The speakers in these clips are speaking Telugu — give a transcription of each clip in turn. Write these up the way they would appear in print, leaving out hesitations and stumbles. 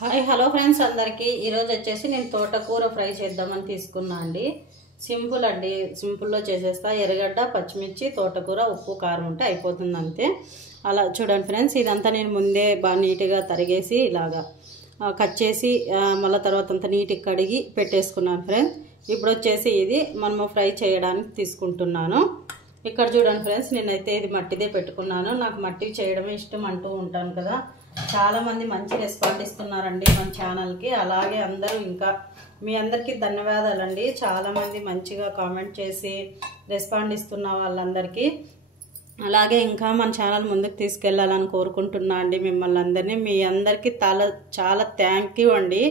హాయ్ హలో ఫ్రెండ్స్ అందరికీ ఈరోజు వచ్చేసి నేను తోటకూర ఫ్రై చేద్దామని తీసుకున్నా అండి. సింపుల్ అండి, సింపుల్లో చేసేస్తా. ఎర్రగడ్డ, పచ్చిమిర్చి, తోటకూర, ఉప్పు, కారం ఉంటే అయిపోతుంది అంతే. అలా చూడండి ఫ్రెండ్స్, ఇదంతా నేను ముందే బాగా నీట్గా తరిగేసి ఇలాగా కట్ చేసి మళ్ళీ తర్వాత అంతా నీట్గా కడిగి పెట్టేసుకున్నాను ఫ్రెండ్స్. ఇప్పుడు వచ్చేసి ఇది మనము ఫ్రై చేయడానికి తీసుకుంటున్నాను. ఇక్కడ చూడండి ఫ్రెండ్స్, నేనైతే ఇది మట్టిదే పెట్టుకున్నాను. నాకు మట్టి చేయడమే ఇష్టం అంటూ ఉంటాను కదా. చాలా మంది మంచి రెస్పాండ్ ఇస్తున్నారండి మన ఛానల్కి. అలాగే అందరూ ఇంకా మీ అందరికీ ధన్యవాదాలండి. చాలామంది మంచిగా కామెంట్ చేసి రెస్పాండ్ ఇస్తున్న వాళ్ళందరికీ. అలాగే ఇంకా మన ఛానల్ ముందుకు తీసుకెళ్లాలని కోరుకుంటున్నా అండి మిమ్మల్ని అందరినీ. మీ అందరికీ చాలా థ్యాంక్ యూ అండి.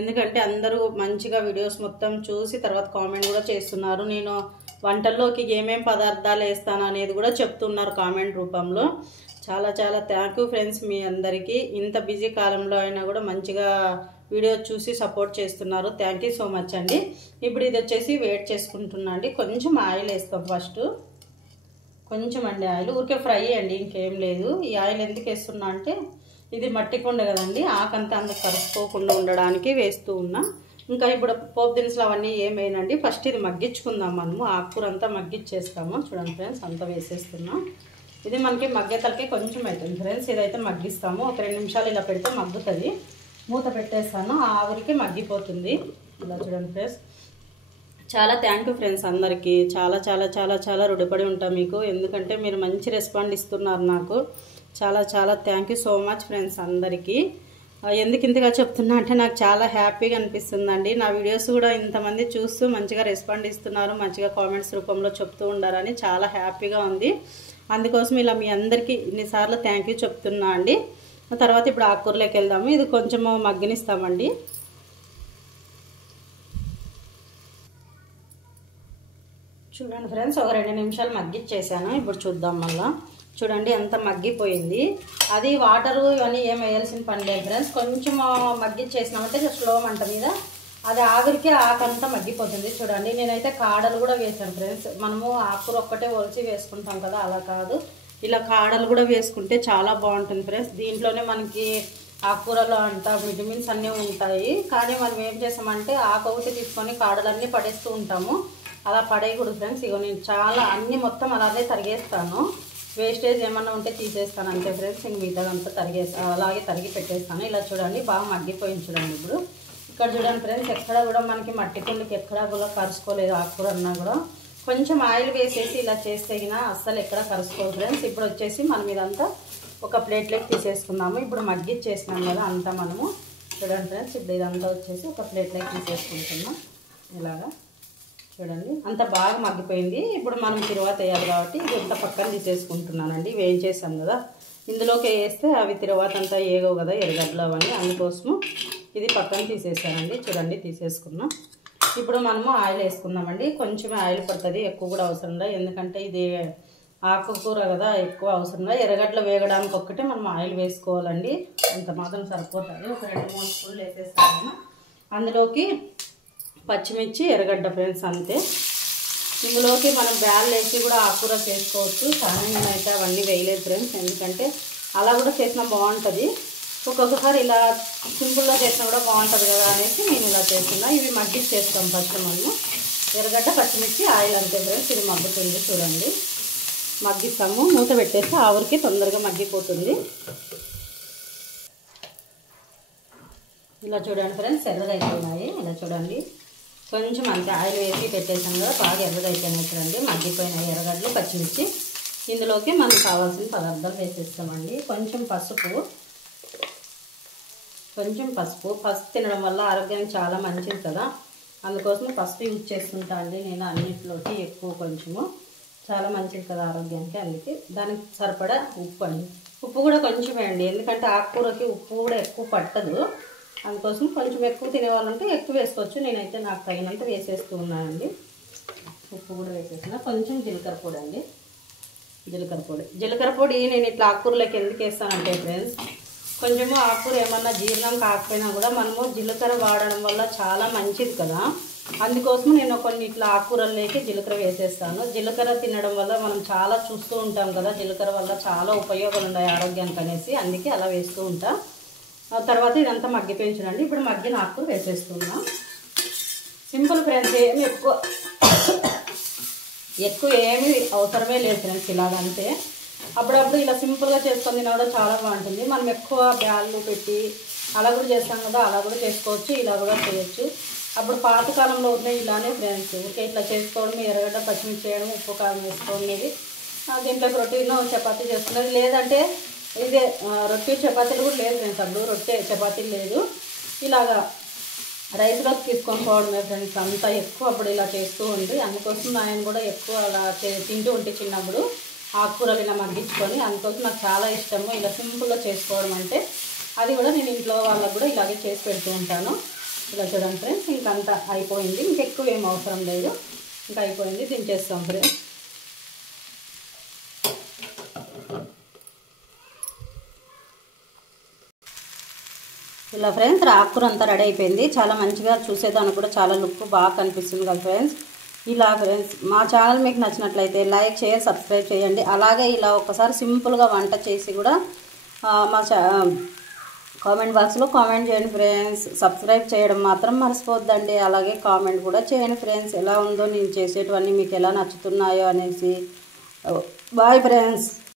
ఎందుకంటే అందరూ మంచిగా వీడియోస్ మొత్తం చూసి తర్వాత కామెంట్ కూడా చేస్తున్నారు. నేను వంటల్లోకి ఏమేం పదార్థాలు వేస్తాను అనేది కూడా చెప్తున్నారు కామెంట్ రూపంలో. చాలా థ్యాంక్ యూ ఫ్రెండ్స్ మీ అందరికీ. ఇంత బిజీ కాలంలో అయినా కూడా మంచిగా వీడియో చూసి సపోర్ట్ చేస్తున్నారు. థ్యాంక్ యూ సో మచ్ అండి. ఇప్పుడు ఇది వచ్చేసి వెయిట్ చేసుకుంటున్నా అండి. కొంచెం ఆయిల్ వేస్తాం ఫస్ట్, కొంచెం అండి ఆయిల్, ఊరికే ఫ్రై అండి, ఇంకేం లేదు. ఈ ఆయిల్ ఎందుకు వేస్తున్నా అంటే ఇది మట్టి కొండ కదండి, ఆకంతా అంత కరుసుకోకుండా ఉండడానికి వేస్తూ ఉన్నా. ఇంకా ఇప్పుడు పోపు దినుసులు అవన్నీ ఏమేనండి, ఫస్ట్ ఇది మగ్గించుకుందాం. మనము ఆకుకూర అంతా మగ్గిచ్చేస్తాము. చూడండి ఫ్రెండ్స్, అంతా వేసేస్తున్నాం. ఇది మనకి మగ్గేతలకి కొంచెం అవుతుంది ఫ్రెండ్స్. ఇదైతే మగ్గిస్తాము. ఒక 2 నిమిషాలు ఇలా పెడితే మగ్గుతుంది. మూత పెట్టేస్తాను, ఆవిరికి మగ్గిపోతుంది. ఇలా చూడండి ఫ్రెండ్స్. చాలా థ్యాంక్ యూ ఫ్రెండ్స్ అందరికీ. చాలా రుడిపడి ఉంటాం మీకు. ఎందుకంటే మీరు మంచి రెస్పాండ్ ఇస్తున్నారు నాకు. చాలా thank you so much friends అందరికీ. ఎందుకు ఇంతగా చెప్తున్నా అంటే నాకు చాలా హ్యాపీగా అనిపిస్తుందండి. నా వీడియోస్ కూడా ఇంతమంది చూస్తూ మంచిగా రెస్పాండ్ ఇస్తున్నారు, మంచిగా కామెంట్స్ రూపంలో చెప్తూ ఉండారని చాలా హ్యాపీగా ఉంది. అందుకోసం ఇలా మీ అందరికీ ఇన్నిసార్లు థ్యాంక్ యూ చెప్తున్నా అండి. తర్వాత ఇప్పుడు ఆకుకూరలోకి వెళ్దాము. ఇది కొంచెం మగ్గనిస్తామండి. చూడండి ఫ్రెండ్స్, ఒక 2 నిమిషాలు మగ్గిచ్చేసాను. ఇప్పుడు చూద్దాం మళ్ళా. చూడండి ఎంత మగ్గిపోయింది. అది వాటరు ఇవన్నీ ఏం వేయాల్సిన పని లేదు ఫ్రెండ్స్. కొంచెం మగ్గిచ్చేసినామంటే స్లో మంట మీద అది ఆవిరికి ఆకంతా మగ్గిపోతుంది. చూడండి, నేనైతే కాడలు కూడా వేసాను ఫ్రెండ్స్. మనము ఆకుకూర ఒక్కటే ఒలిచి వేసుకుంటాం కదా, అలా కాదు, ఇలా కాడలు కూడా వేసుకుంటే చాలా బాగుంటుంది ఫ్రెండ్స్. దీంట్లోనే మనకి ఆకుకూరలో అంత విటమిన్స్ అన్నీ ఉంటాయి. కానీ మనం ఏం చేసామంటే ఆకు ఒకటి తీసుకొని కాడలన్నీ పడేస్తూ ఉంటాము. అలా పడేయకూడదు ఫ్రెండ్స్. ఇగో నేను చాలా అన్నీ మొత్తం అలాగే తరిగేస్తాను. వేస్టేజ్ ఏమన్నా ఉంటే తీసేస్తాను అంతే ఫ్రెండ్స్. ఇంక మిగతాదంతా అలాగే తరిగి పెట్టేస్తాను. ఇలా చూడండి బాగా మగ్గిపోయింది. చూడండి ఇప్పుడు ఇక్కడ చూడండి ఫ్రెండ్స్, ఎక్కడ కూడా మనకి మట్టి కుండకి ఎక్కడా కూడా కరుసుకోలేదు. ఆకుకూర అన్నా కూడా కొంచెం ఆయిల్ వేసేసి ఇలా చేస్తే అస్సలు ఎక్కడ కరుసుకోదు ఫ్రెండ్స్. ఇప్పుడు వచ్చేసి మనం ఇదంతా ఒక ప్లేట్లోకి తీసేసుకుందాము. ఇప్పుడు మగ్గిచ్చేసినాం కదా అంతా మనము. చూడండి ఫ్రెండ్స్, ఇప్పుడు ఇదంతా వచ్చేసి ఒక ప్లేట్లోకి తీసేసుకుంటున్నాం. ఇలాగా చూడండి అంత బాగా మగ్గిపోయింది. ఇప్పుడు మనం తిరువాత వేయాలి కాబట్టి ఇది ఇంత పక్కన తీసేసుకుంటున్నానండి. వేయించేసాం కదా, ఇందులోకి వేస్తే అవి తిరువాత అంతా ఏగవు కదా ఎర్రగడ్డలు అవన్నీ, అందుకోసము ఇది పక్కన తీసేసానండి. చూడండి తీసేసుకున్నాం. ఇప్పుడు మనము ఆయిల్ వేసుకుందామండి. కొంచెమే ఆయిల్ పడుతుంది, ఎక్కువ కూడా అవసరం లేదు. ఎందుకంటే ఇది ఆకుకూర కదా, ఎక్కువ అవసరం లేదు. ఎర్రగడ్డలు వేగడానికి ఒక్కటే మనం ఆయిల్ వేసుకోవాలండి. అంత మాత్రం సరిపోతుంది. ఒక 2-3 స్పూన్లు వేసేస్తాను. అందులోకి పచ్చిమిర్చి, ఎర్రగడ్డ ఫ్రెండ్స్ అంతే. ఇందులోకి మనం బ్యాల్ వేసి కూడా ఆకుకూర చేసుకోవచ్చు. కానీ నేనైతే అవన్నీ వేయలేదు ఫ్రెండ్స్. ఎందుకంటే అలా కూడా చేసినా బాగుంటుంది. ఒక్కొక్కసారి ఇలా సింపుల్గా చేసినా కూడా బాగుంటుంది కదా అనేసి నేను ఇలా చేస్తున్నా. ఇవి మగ్గిచ్చేస్తాం ఫస్ట్ మనము. ఎర్రగడ్డ, పచ్చిమిర్చి, ఆయిల్ అంతే ఫ్రెండ్స్. ఇది మగ్గుతుంది చూడండి. మగ్గిస్తాము, మూత పెట్టేస్తే ఆవిరికి తొందరగా మగ్గిపోతుంది. ఇలా చూడండి ఫ్రెండ్స్, ఎర్రగా అయిపోయినాయి. ఇలా చూడండి, కొంచెం అంతే ఆయిల్ వేసి పెట్టేసాం కదా, బాగా ఎర్రగా అయిపోయినాయి. చూడండి మగ్గిపోయినాయి ఎర్రగడ్డలు, పచ్చిమిర్చి. ఇందులోకి మనకు కావాల్సిన పదార్థాలు వేసేస్తామండి. కొంచెం పసుపు తినడం వల్ల ఆరోగ్యానికి చాలా మంచిది కదా, అందుకోసం పసుపు యూజ్ చేస్తుంటా అండి నేను అన్నింటిలోకి. ఎక్కువ కొంచెము చాలా మంచిది కదా ఆరోగ్యానికి. అందుకే దానికి సరిపడా ఉప్పు అండి. ఉప్పు కూడా కొంచెమే అండి, ఎందుకంటే ఆకుకూరకి ఉప్పు కూడా ఎక్కువ పట్టదు. అందుకోసం కొంచెం ఎక్కువ తినేవాళ్ళంటే ఎక్కువ వేసుకోవచ్చు. నేనైతే నాకు తగినంత వేసేస్తూ ఉన్నానండి. ఉప్పు కూడా వేసేసిన. కొంచెం జీలకర్ర పొడి అండి. జీలకర్ర పొడి నేను ఇట్లా ఆకుకూరలోకి ఎందుకు వేస్తానంటే ఫ్రెండ్స్, కొంచెము ఆకుకూర ఏమన్నా జీర్ణం కాకపోయినా కూడా మనము జీలకర్ర వాడడం వల్ల చాలా మంచిది కదా, అందుకోసం నేను కొన్ని ఇట్లా ఆకుకూరల్లోకి జీలకర్ర వేసేస్తాను. జీలకర్ర తినడం వల్ల మనం చాలా చూస్తూ ఉంటాం కదా, జీలకర్ర వల్ల చాలా ఉపయోగాలు ఉన్నాయి ఆరోగ్యానికి అనేసి, అందుకే అలా వేస్తూ ఉంటా. తర్వాత ఇదంతా మగ్గిపోయించండి. ఇప్పుడు మగ్గిన ఆకుకూర వేసేస్తున్నాం. సింపుల్ ఫ్రెండ్స్, ఏమి ఎక్కువ ఏమి అవసరమే లేదు ఫ్రెండ్స్. ఇలాగంటే అప్పుడప్పుడు ఇలా సింపుల్గా చేసుకొని తిన కూడా చాలా బాగుంటుంది. మనం ఎక్కువ బ్యాళ్ళు పెట్టి అలా కూడా చేస్తాం కదా, అలా కూడా చేసుకోవచ్చు, ఇలా కూడా చేయొచ్చు. అప్పుడు పాతకాలంలో ఉన్నాయి ఇలానే ఫ్రెండ్స్. ఊరికే ఇట్లా చేసుకోవడం, ఎర్రగడ్డ పచ్చిమిర్చి చేయడం, ఉప్పు కారం వేసుకోవడం, దీంట్లో రొట్టెను చపాతీ చేసుకునేది. లేదంటే ఇదే రొట్టె చపాతీలు కూడా లేదు ఫ్రెండ్స్. అప్పుడు రొట్టె చపాతీలు లేదు, ఇలాగా రైస్లోకి తీసుకొని పోవడమే ఫ్రెండ్స్. అంతా ఎక్కువ అప్పుడు ఇలా చేస్తూ ఉంది. అందుకోసం ఆయన కూడా ఎక్కువ అలా తింటూ ఉంటే చిన్నప్పుడు ఆకుకూరలు ఇలా మగ్గించుకొని, అందుకోసం నాకు చాలా ఇష్టము ఇలా సింపుల్గా చేసుకోవడం అంటే. అది కూడా నేను ఇంట్లో వాళ్ళకు కూడా ఇలాగే చేసి పెడుతూ ఉంటాను. ఇలా చూడండి ఫ్రెండ్స్, ఇంకంతా అయిపోయింది. ఇంకెక్కువ ఏం అవసరం లేదు, ఇంకా అయిపోయింది. దించేస్తాం ఫ్రెండ్స్. ఇలా ఫ్రెండ్స్ ఆకుకూర అంతా రెడీ అయిపోయింది. చాలా మంచిగా చూసేదానికి కూడా చాలా లుక్ బాగా కనిపిస్తుంది కదా ఫ్రెండ్స్. ఇలా ఫ్రెండ్స్ మా ఛానల్ మీకు నచ్చినట్లయితే లైక్, షేర్, సబ్స్క్రైబ్ చేయండి. అలాగే ఇలా ఒకసారి సింపుల్గా వంట చేసి కూడా మా కామెంట్ బాక్స్లో కామెంట్ చేయండి ఫ్రెండ్స్. సబ్స్క్రైబ్ చేయడం మాత్రం మర్చిపోద్దండి. అలాగే కామెంట్ కూడా చేయండి ఫ్రెండ్స్, ఎలా ఉందో నేను చేసేటివన్నీ మీకు ఎలా నచ్చుతున్నాయో అనేసి. Bye friends.